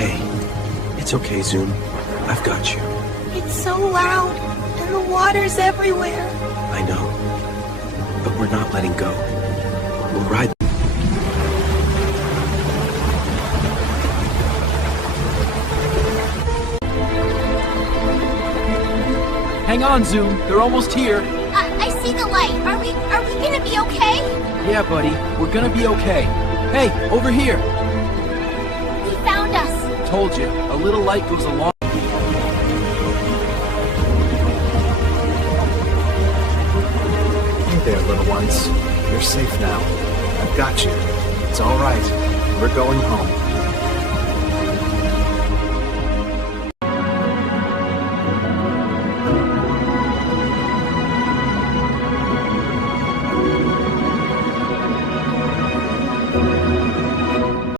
Hey, it's okay, Zoom. I've got you. It's so loud, and the water's everywhere. I know. But we're not letting go. We'll ride. Hang on, Zoom. They're almost here. I see the light. Are we gonna be okay? Yeah, buddy. We're gonna be okay. Hey, over here. He found us. Told you, a little light goes a long. Hey there, little ones. You're safe now. I've got you. It's all right. We're going home.